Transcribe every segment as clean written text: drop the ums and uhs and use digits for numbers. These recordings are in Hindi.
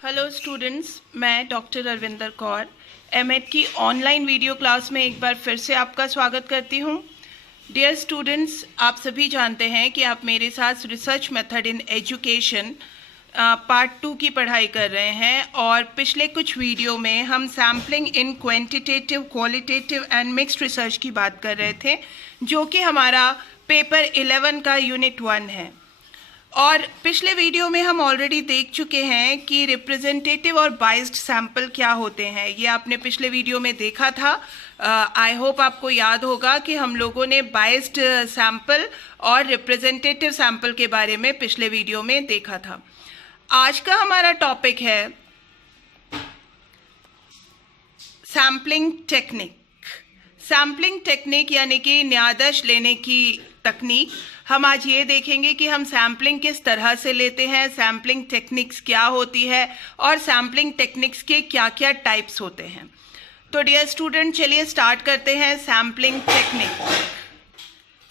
हेलो स्टूडेंट्स, मैं डॉक्टर अरविंदर कौर एमएड की ऑनलाइन वीडियो क्लास में एक बार फिर से आपका स्वागत करती हूँ। डियर स्टूडेंट्स, आप सभी जानते हैं कि आप मेरे साथ research method in education part 2 की पढ़ाई कर रहे हैं और पिछले कुछ वीडियो में हम sampling in quantitative, qualitative and mixed research की बात कर रहे थे, जो कि हमारा पेपर 11 का यूनिट 1 है। और पिछले वीडियो में हम ऑलरेडी देख चुके हैं कि रिप्रेजेंटेटिव और बाइस्ड सैंपल क्या होते हैं। ये आपने पिछले वीडियो में देखा था। आई होप आपको याद होगा कि हम लोगों ने बाइस्ड सैंपल और रिप्रेजेंटेटिव सैंपल के बारे में पिछले वीडियो में देखा था। आज का हमारा टॉपिक है सैम्पलिंग टेक्निक। सैम्पलिंग टेक्निक यानी कि न्यायाधीश लेने की तकनीक। हम आज ये देखेंगे कि हम सैम्पलिंग किस तरह से लेते हैं, सैम्पलिंग टेक्निक्स क्या होती है और सैम्पलिंग टेक्निक्स के क्या क्या टाइप्स होते हैं। तो डियर स्टूडेंट, चलिए स्टार्ट करते हैं सैम्पलिंग टेक्निक।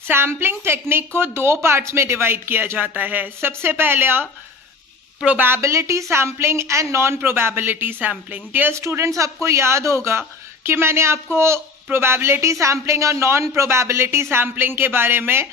सैम्पलिंग टेक्निक को दो पार्ट्स में डिवाइड किया जाता है। सबसे पहला probability sampling and non probability sampling. Dear students, आपको याद होगा कि मैंने आपको प्रोबेबिलिटी सैम्पलिंग और नॉन प्रोबेबिलिटी सैम्पलिंग के बारे में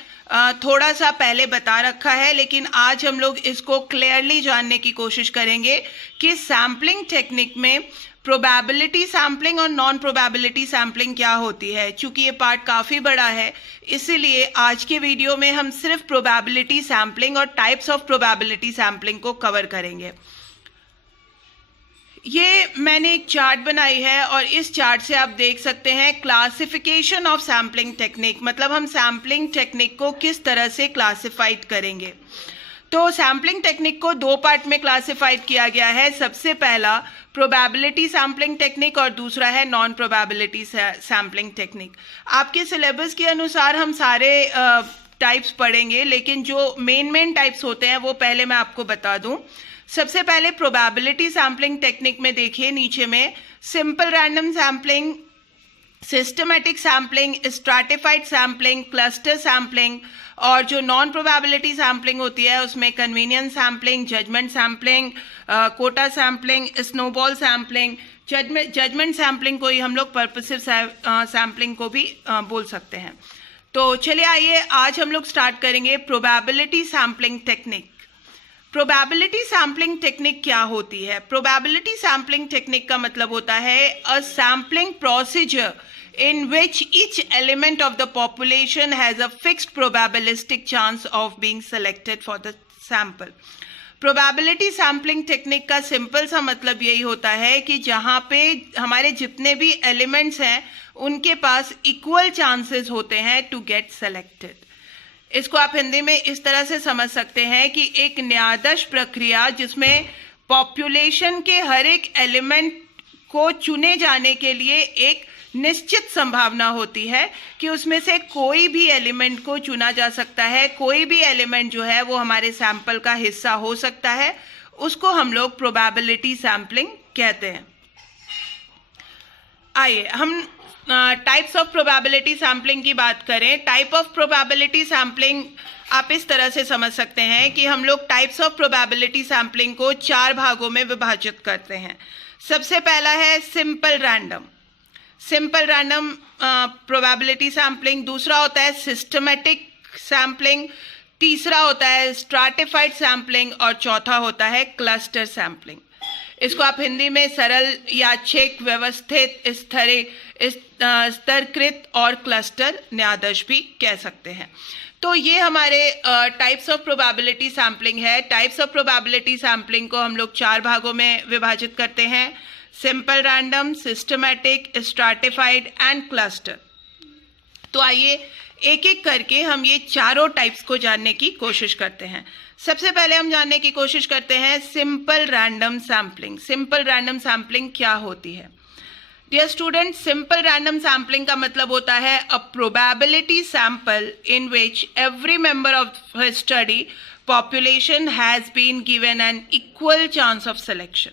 थोड़ा सा पहले बता रखा है, लेकिन आज हम लोग इसको क्लियरली जानने की कोशिश करेंगे कि सैम्पलिंग टेक्निक में प्रोबेबिलिटी सैम्पलिंग और नॉन प्रोबेबिलिटी सैम्पलिंग क्या होती है। चूंकि ये पार्ट काफ़ी बड़ा है, इसीलिए आज के वीडियो में हम सिर्फ प्रोबेबिलिटी सैम्पलिंग और टाइप्स ऑफ प्रोबेबिलिटी सैम्पलिंग को कवर करेंगे। ये मैंने एक चार्ट बनाई है और इस चार्ट से आप देख सकते हैं क्लासिफिकेशन ऑफ सैम्पलिंग टेक्निक, मतलब हम सैम्पलिंग टेक्निक को किस तरह से क्लासिफाइड करेंगे। तो सैम्पलिंग टेक्निक को दो पार्ट में क्लासिफाइड किया गया है। सबसे पहला प्रोबेबिलिटी सैम्पलिंग टेक्निक और दूसरा है नॉन प्रोबेबिलिटी सैम्पलिंग टेक्निक। आपके सिलेबस के अनुसार हम सारे टाइप्स पढ़ेंगे, लेकिन जो मेन टाइप्स होते हैं वो पहले मैं आपको बता दूं। सबसे पहले प्रोबेबिलिटी सैम्पलिंग टेक्निक में देखिए नीचे में simple random sampling, systematic sampling, stratified sampling, cluster sampling, और जो नॉन प्रोबेबिलिटी सैम्पलिंग होती है उसमें convenience sampling, judgement sampling, quota sampling, snowball sampling, judgement sampling को ही हम लोग पर्पसिव सैम्पलिंग को भी बोल सकते हैं। तो चलिए आइए आज हम लोग स्टार्ट करेंगे probability sampling technique. Probability sampling technique क्या होती है? प्रोबेबिलिटी सैम्पलिंग टेक्निक का मतलब होता है a sampling procedure in which each element of the population has a fixed probabilistic chance of being selected for the sample. Probability sampling technique का सिंपल सा मतलब यही होता है कि जहाँ पे हमारे जितने भी एलिमेंट्स हैं उनके पास इक्वल चांसेस होते हैं टू गेट सेलेक्टेड। इसको आप हिंदी में इस तरह से समझ सकते हैं कि एक न्यायाधीश प्रक्रिया जिसमें पॉपुलेशन के हर एक एलिमेंट को चुने जाने के लिए एक निश्चित संभावना होती है कि उसमें से कोई भी एलिमेंट को चुना जा सकता है। कोई भी एलिमेंट जो है वो हमारे सैंपल का हिस्सा हो सकता है, उसको हम लोग प्रोबेबिलिटी सैम्पलिंग कहते हैं। आइए हम टाइप्स ऑफ प्रोबेबिलिटी सैम्पलिंग की बात करें। टाइप ऑफ प्रोबेबिलिटी सैम्पलिंग आप इस तरह से समझ सकते हैं कि हम लोग टाइप्स ऑफ प्रोबेबिलिटी सैम्पलिंग को 4 भागों में विभाजित करते हैं। सबसे पहला है सिंपल रैंडम प्रोबेबिलिटी सैम्पलिंग, दूसरा होता है सिस्टमैटिक सैम्पलिंग, तीसरा होता है स्ट्रैटिफाइड सैम्पलिंग और चौथा होता है क्लस्टर सैम्पलिंग। इसको आप हिंदी में सरल, यादृच्छिक, व्यवस्थित, स्तरकृत और क्लस्टर न्यायाधीश भी कह सकते हैं। तो ये हमारे टाइप्स ऑफ प्रोबेबिलिटी सैम्पलिंग है। टाइप्स ऑफ प्रोबेबिलिटी सैम्पलिंग को हम लोग 4 भागों में विभाजित करते हैं: simple random, systematic, stratified and cluster. तो आइए एक एक करके हम ये चारों टाइप्स को जानने की कोशिश करते हैं। सबसे पहले हम जानने की कोशिश करते हैं simple random sampling. Simple random sampling क्या होती है? Dear student, simple random sampling का मतलब होता है a probability sample in which every member of the study population has been given an equal chance of selection.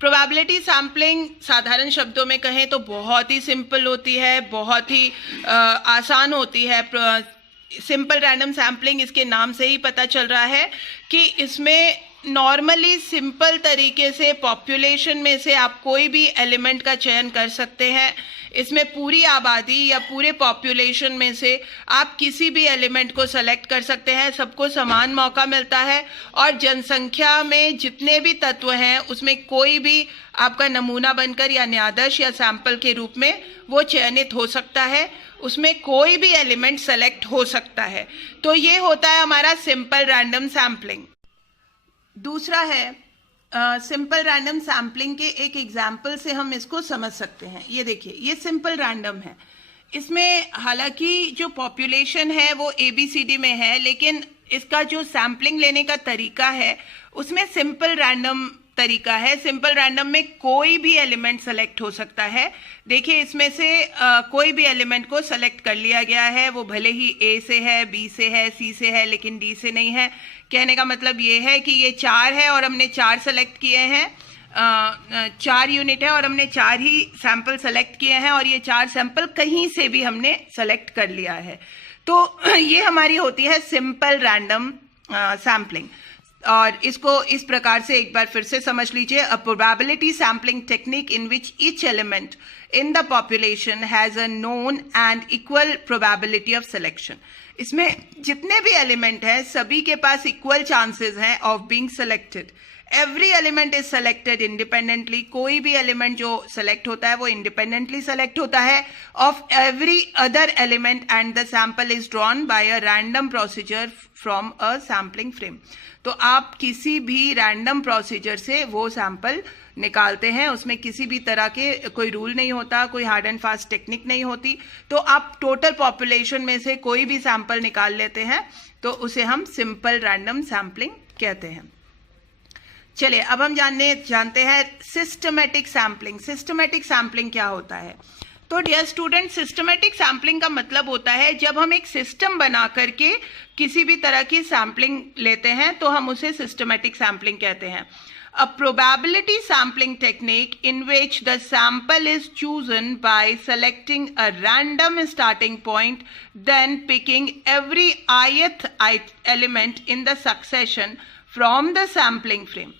Probability sampling साधारण शब्दों में कहें तो बहुत ही सिंपल होती है, बहुत ही आसान होती है। सिंपल रैंडम सैम्पलिंग, इसके नाम से ही पता चल रहा है कि इसमें नॉर्मली सिंपल तरीके से पॉपुलेशन में से आप कोई भी एलिमेंट का चयन कर सकते हैं। इसमें पूरी आबादी या पूरे पॉपुलेशन में से आप किसी भी एलिमेंट को सेलेक्ट कर सकते हैं, सबको समान मौका मिलता है। और जनसंख्या में जितने भी तत्व हैं उसमें कोई भी आपका नमूना बनकर या न्यादर्श या सैंपल के रूप में वो चयनित हो सकता है, उसमें कोई भी एलिमेंट सेलेक्ट हो सकता है। तो ये होता है हमारा सिंपल रैंडम सैम्पलिंग। दूसरा है सिंपल रैंडम सैम्पलिंग के एक एग्जाम्पल से हम इसको समझ सकते हैं। ये देखिए, ये सिंपल रैंडम है। इसमें हालांकि जो पॉपुलेशन है वो ABCD में है, लेकिन इसका जो सैम्पलिंग लेने का तरीका है उसमें सिंपल रैंडम तरीका है। सिंपल रैंडम में कोई भी एलिमेंट सेलेक्ट हो सकता है। देखिए, इसमें से कोई भी एलिमेंट को सेलेक्ट कर लिया गया है, वो भले ही A से है, B से है, C से है, लेकिन D से नहीं है। कहने का मतलब ये है कि ये 4 है और हमने 4 सेलेक्ट किए हैं, 4 यूनिट है और हमने 4 ही सैंपल सेलेक्ट किए हैं, और ये 4 सैंपल कहीं से भी हमने सेलेक्ट कर लिया है। तो ये हमारी होती है सिंपल रैंडम सैम्पलिंग। और इसको इस प्रकार से एक बार फिर से समझ लीजिए, a probability sampling technique in which each element in the population has a known and equal probability of selection। इसमें जितने भी एलिमेंट हैं सभी के पास इक्वल चांसेस हैं of being selected. Every element is selected independently. कोई भी एलिमेंट जो सेलेक्ट होता है वो इंडिपेंडेंटली सेलेक्ट होता है of every other element, and the sample is drawn by a random procedure from a sampling frame. तो आप किसी भी रैंडम प्रोसीजर से वो सैंपल निकालते हैं, उसमें किसी भी तरह के कोई रूल नहीं होता, कोई हार्ड एंड फास्ट टेक्निक नहीं होती। तो आप टोटल पॉपुलेशन में से कोई भी सैंपल निकाल लेते हैं, तो उसे हम सिंपल रैंडम सैम्पलिंग कहते हैं। चलिए, अब हम जानते हैं सिस्टमैटिक सैम्पलिंग। सिस्टमैटिक सैम्पलिंग क्या होता है? तो डियर स्टूडेंट, सिस्टमैटिक सैम्पलिंग का मतलब होता है जब हम एक सिस्टम बना करके किसी भी तरह की सैम्पलिंग लेते हैं तो हम उसे सिस्टमैटिक सैम्पलिंग कहते हैं। A probability sampling technique in which the sample is chosen by selecting a random starting point, then picking every ith element in the succession from the sampling frame।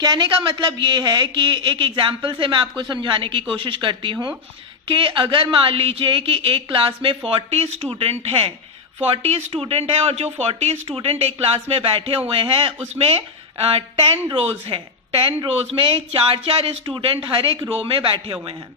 कहने का मतलब ये है कि एक एग्जाम्पल से मैं आपको समझाने की कोशिश करती हूँ कि अगर मान लीजिए कि एक क्लास में 40 स्टूडेंट हैं, 40 स्टूडेंट हैं और जो 40 स्टूडेंट एक क्लास में बैठे हुए हैं उसमें 10 रोज है। 10 रोज में 4-4 स्टूडेंट हर एक रो में बैठे हुए हैं।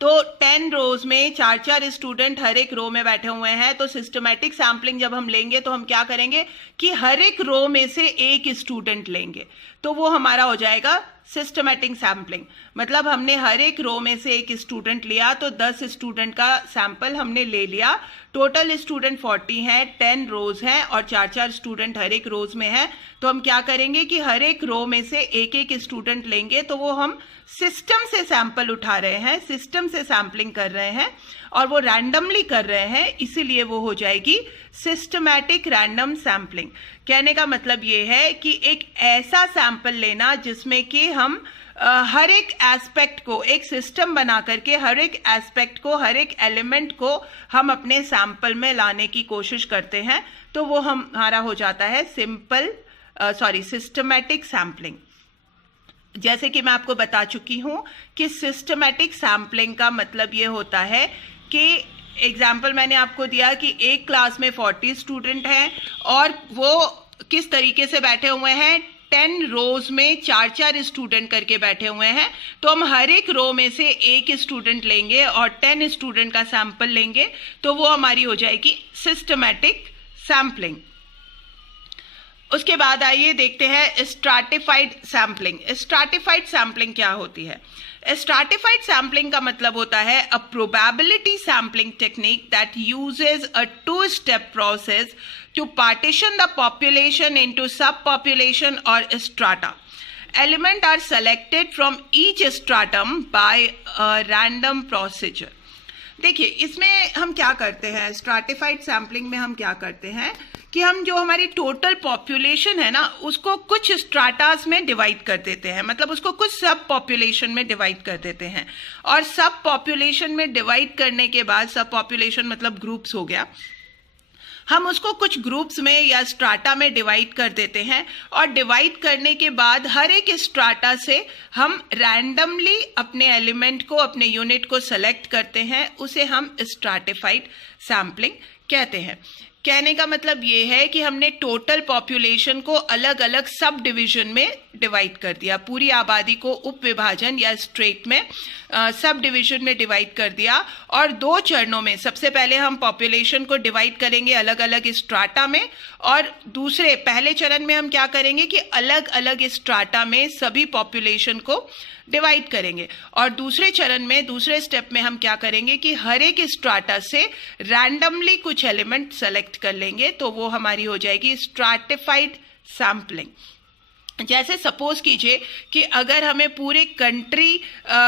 तो 10 रोज में 4-4 स्टूडेंट हर एक रो में बैठे हुए हैं। तो सिस्टमैटिक सैम्पलिंग जब हम लेंगे तो हम क्या करेंगे कि हर एक रो में से एक स्टूडेंट लेंगे, तो वो हमारा हो जाएगा सिस्टमैटिक सैम्पलिंग। मतलब हमने हर एक रो में से एक स्टूडेंट लिया, तो 10 स्टूडेंट का सैंपल हमने ले लिया। टोटल स्टूडेंट 40 हैं, 10 रोज हैं और 4-4 स्टूडेंट हर एक रोज में है। तो हम क्या करेंगे कि हर एक रो में से एक एक स्टूडेंट लेंगे, तो वो हम सिस्टम से सैंपल उठा रहे हैं, सिस्टम से सैम्पलिंग कर रहे हैं और वो रैंडमली कर रहे हैं, इसीलिए वो हो जाएगी सिस्टमैटिक रैंडम सैम्पलिंग। कहने का मतलब ये है कि एक ऐसा सैंपल लेना जिसमें कि हम हर एक एस्पेक्ट को एक सिस्टम बना करके हर एक एस्पेक्ट को, हर एक एलिमेंट को हम अपने सैंपल में लाने की कोशिश करते हैं, तो वो हमारा हो जाता है सिस्टमैटिक सैम्पलिंग। जैसे कि मैं आपको बता चुकी हूं कि सिस्टमैटिक सैम्पलिंग का मतलब ये होता है कि एग्जाम्पल मैंने आपको दिया कि एक क्लास में 40 स्टूडेंट हैं और वो किस तरीके से बैठे हुए हैं, 10 रोज में 4-4 स्टूडेंट करके बैठे हुए हैं। तो हम हर एक रो में से एक स्टूडेंट लेंगे और 10 स्टूडेंट का सैंपल लेंगे, तो वो हमारी हो जाएगी सिस्टमैटिक सैम्पलिंग। उसके बाद आइए देखते हैं स्ट्रैटिफाइड सैम्पलिंग। स्ट्रैटिफाइड सैम्पलिंग क्या होती है? स्ट्रैटिफाइड सैम्पलिंग का मतलब होता है a probability sampling technique that uses a 2-step process to partition the population into subpopulation or strata. Elements are selected from each stratum by a random procedure. देखिए, इसमें हम क्या करते हैं, स्ट्रैटिफाइड सैम्पलिंग में हम क्या करते हैं कि हम जो हमारी टोटल पॉपुलेशन है ना उसको कुछ स्ट्राटास में डिवाइड कर देते हैं, मतलब उसको कुछ सब पॉपुलेशन में डिवाइड कर देते हैं। और सब पॉपुलेशन में डिवाइड करने के बाद, सब पॉपुलेशन मतलब ग्रुप्स हो गया, हम उसको कुछ ग्रुप्स में या स्ट्राटा में डिवाइड कर देते हैं, और डिवाइड करने के बाद हर एक स्ट्राटा से हम रैंडमली अपने एलिमेंट को, अपने यूनिट को सेलेक्ट करते हैं, उसे हम स्ट्राटिफाइड सैम्पलिंग कहते हैं। कहने का मतलब ये है कि हमने टोटल पॉपुलेशन को अलग अलग सब डिवीजन में डिवाइड कर दिया, पूरी आबादी को उप विभाजन या स्ट्रेट में सब डिवीजन में डिवाइड कर दिया, और 2 चरणों में सबसे पहले हम पॉपुलेशन को डिवाइड करेंगे अलग अलग स्ट्राटा में, और पहले चरण में हम क्या करेंगे कि अलग अलग स्ट्राटा में सभी पॉपुलेशन को डिवाइड करेंगे, और दूसरे चरण में, दूसरे स्टेप में हम क्या करेंगे कि हर एक स्ट्राटा से रैंडमली कुछ एलिमेंट सेलेक्ट कर लेंगे, तो वो हमारी हो जाएगी स्ट्राटिफाइड सैम्पलिंग। जैसे सपोज कीजिए कि अगर हमें पूरे कंट्री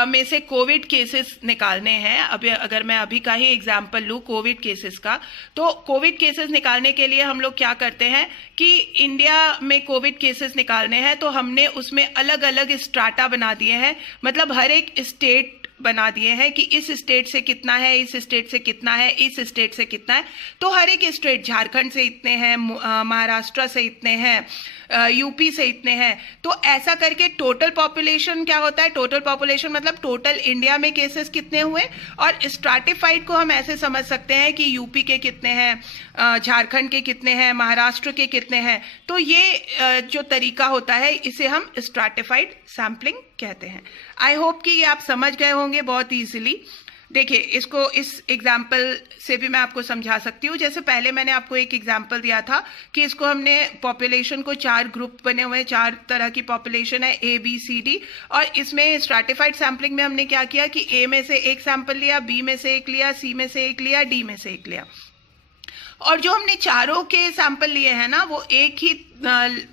में से कोविड केसेस निकालने हैं, अगर मैं अभी का ही एग्जांपल लूँ कोविड केसेस का, तो कोविड केसेस निकालने के लिए हम लोग क्या करते हैं कि इंडिया में कोविड केसेस निकालने हैं, तो हमने उसमें अलग अलग स्ट्राटा बना दिए हैं, मतलब हर एक स्टेट बना दिए हैं कि इस स्टेट से कितना है, इस स्टेट से कितना है, इस स्टेट से कितना है, तो हर एक स्टेट, झारखंड से इतने हैं, महाराष्ट्र से इतने हैं, यूपी से इतने हैं, तो ऐसा करके टोटल पॉपुलेशन क्या होता है, टोटल पॉपुलेशन मतलब टोटल इंडिया में केसेस कितने हुए, और स्ट्राटिफाइड को हम ऐसे समझ सकते हैं कि यूपी के कितने हैं, झारखंड के कितने हैं, महाराष्ट्र के कितने हैं, तो ये जो तरीका होता है इसे हम स्ट्राटिफाइड सैम्पलिंग कहते हैं। आई होप कि ये आप समझ गए होंगे बहुत ईजिली। देखिए, इसको इस एग्जाम्पल से भी मैं आपको समझा सकती हूँ। जैसे पहले मैंने आपको एक एग्जाम्पल दिया था कि इसको हमने पॉपुलेशन को 4 ग्रुप बने हुए हैं, 4 तरह की पॉपुलेशन है, A B C D, और इसमें स्ट्राटिफाइड सैम्पलिंग में हमने क्या किया कि A में से एक सैंपल लिया, B में से एक लिया, C में से एक लिया, D में से एक लिया, और जो हमने चारों के सैंपल लिए हैं ना, वो एक ही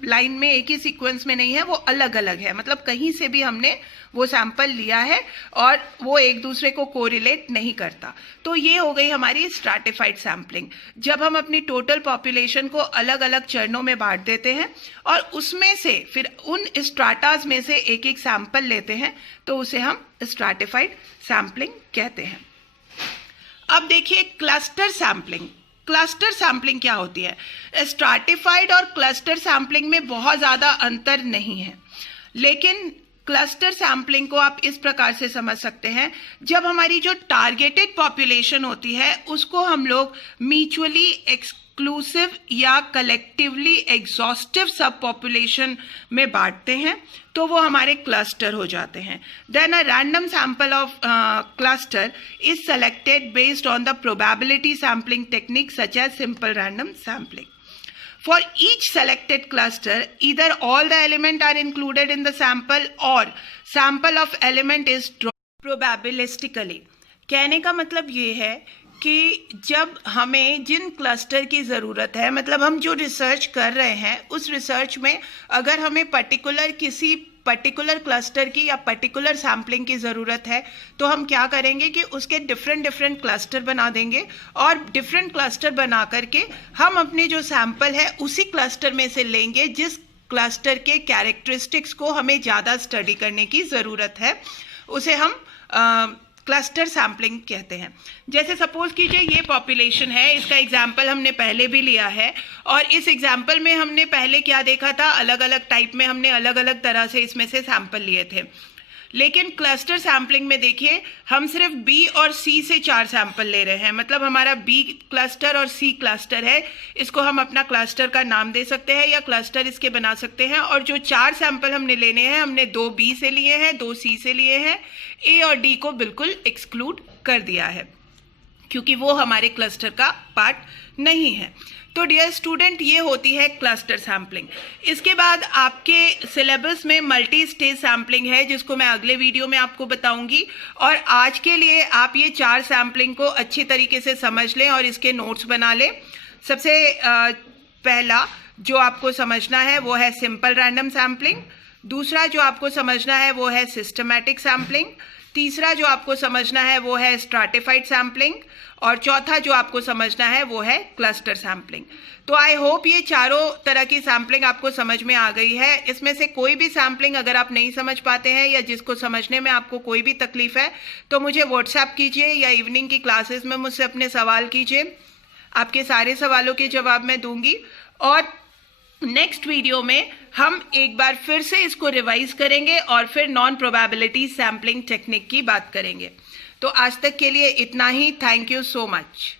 लाइन में, एक ही सीक्वेंस में नहीं है, वो अलग अलग है, मतलब कहीं से भी हमने वो सैंपल लिया है और वो एक दूसरे को कोरिलेट नहीं करता। तो ये हो गई हमारी स्ट्राटिफाइड सैम्पलिंग, जब हम अपनी टोटल पॉपुलेशन को अलग अलग चरणों में बांट देते हैं और उसमें से फिर उन स्ट्राटास में से एक एक सैंपल लेते हैं, तो उसे हम स्ट्राटिफाइड सैम्पलिंग कहते हैं। अब देखिए क्लस्टर सैम्पलिंग। क्लस्टर सैम्पलिंग क्या होती है? स्ट्राटिफाइड और क्लस्टर सैम्पलिंग में बहुत ज़्यादा अंतर नहीं है, लेकिन क्लस्टर सैम्पलिंग को आप इस प्रकार से समझ सकते हैं, जब हमारी जो टारगेटेड पॉपुलेशन होती है उसको हम लोग म्यूचुअली एक्सक्लूसिव या कलेक्टिवली एग्जॉस्टिव सब पॉपुलेशन में बांटते हैं, तो वो हमारे क्लस्टर हो जाते हैं। Then a random sample of cluster is selected based on the probability sampling technique such as simple random sampling. For each selected cluster, either all the elements are included in the sample or sample of element is drawn probabilistically. कहने का मतलब ये है कि जब हमें जिन क्लस्टर की ज़रूरत है, मतलब हम जो रिसर्च कर रहे हैं उस रिसर्च में अगर हमें किसी पर्टिकुलर क्लस्टर की या पर्टिकुलर सैम्पलिंग की ज़रूरत है, तो हम क्या करेंगे कि उसके डिफरेंट क्लस्टर बना देंगे, और डिफरेंट क्लस्टर बना करके हम अपने जो सैम्पल है उसी क्लस्टर में से लेंगे जिस क्लस्टर के कैरेक्टरिस्टिक्स को हमें ज़्यादा स्टडी करने की ज़रूरत है, उसे हम क्लस्टर सैम्पलिंग कहते हैं। जैसे सपोज कीजिए ये पॉपुलेशन है, इसका एग्जाम्पल हमने पहले भी लिया है, और इस एग्जाम्पल में हमने पहले क्या देखा था, अलग अलग टाइप में हमने अलग अलग तरह से इसमें से सैंपल लिए थे। लेकिन क्लस्टर सैम्पलिंग में देखिए हम सिर्फ B और C से 4 सैंपल ले रहे हैं, मतलब हमारा B क्लस्टर और C क्लस्टर है, इसको हम अपना क्लस्टर का नाम दे सकते हैं या क्लस्टर इसके बना सकते हैं। और जो 4 सैंपल हमने लेने हैं, हमने 2 B से लिए हैं, 2 C से लिए हैं, A और D को बिल्कुल एक्सक्लूड कर दिया है क्योंकि वो हमारे क्लस्टर का पार्ट नहीं है। तो डियर स्टूडेंट, ये होती है क्लस्टर सैम्पलिंग। इसके बाद आपके सिलेबस में मल्टी स्टेज सैम्पलिंग है, जिसको मैं अगले वीडियो में आपको बताऊंगी। और आज के लिए आप ये 4 सैम्पलिंग को अच्छी तरीके से समझ लें और इसके नोट्स बना लें। सबसे पहला जो आपको समझना है वो है सिंपल रैंडम सैम्पलिंग, दूसरा जो आपको समझना है वो है सिस्टमैटिक सैम्पलिंग, तीसरा जो आपको समझना है वो है स्ट्राटिफाइड सैम्पलिंग, और चौथा जो आपको समझना है वो है क्लस्टर सैम्पलिंग। तो आई होप ये चारों तरह की सैम्पलिंग आपको समझ में आ गई है। इसमें से कोई भी सैम्पलिंग अगर आप नहीं समझ पाते हैं या जिसको समझने में आपको कोई भी तकलीफ है, तो मुझे व्हाट्सएप कीजिए या इवनिंग की क्लासेस में मुझसे अपने सवाल कीजिए। आपके सारे सवालों के जवाब मैं दूंगी और नेक्स्ट वीडियो में हम एक बार फिर से इसको रिवाइज करेंगे और फिर नॉन प्रोबेबिलिटी सैम्पलिंग टेक्निक की बात करेंगे। तो आज तक के लिए इतना ही। Thank you so much.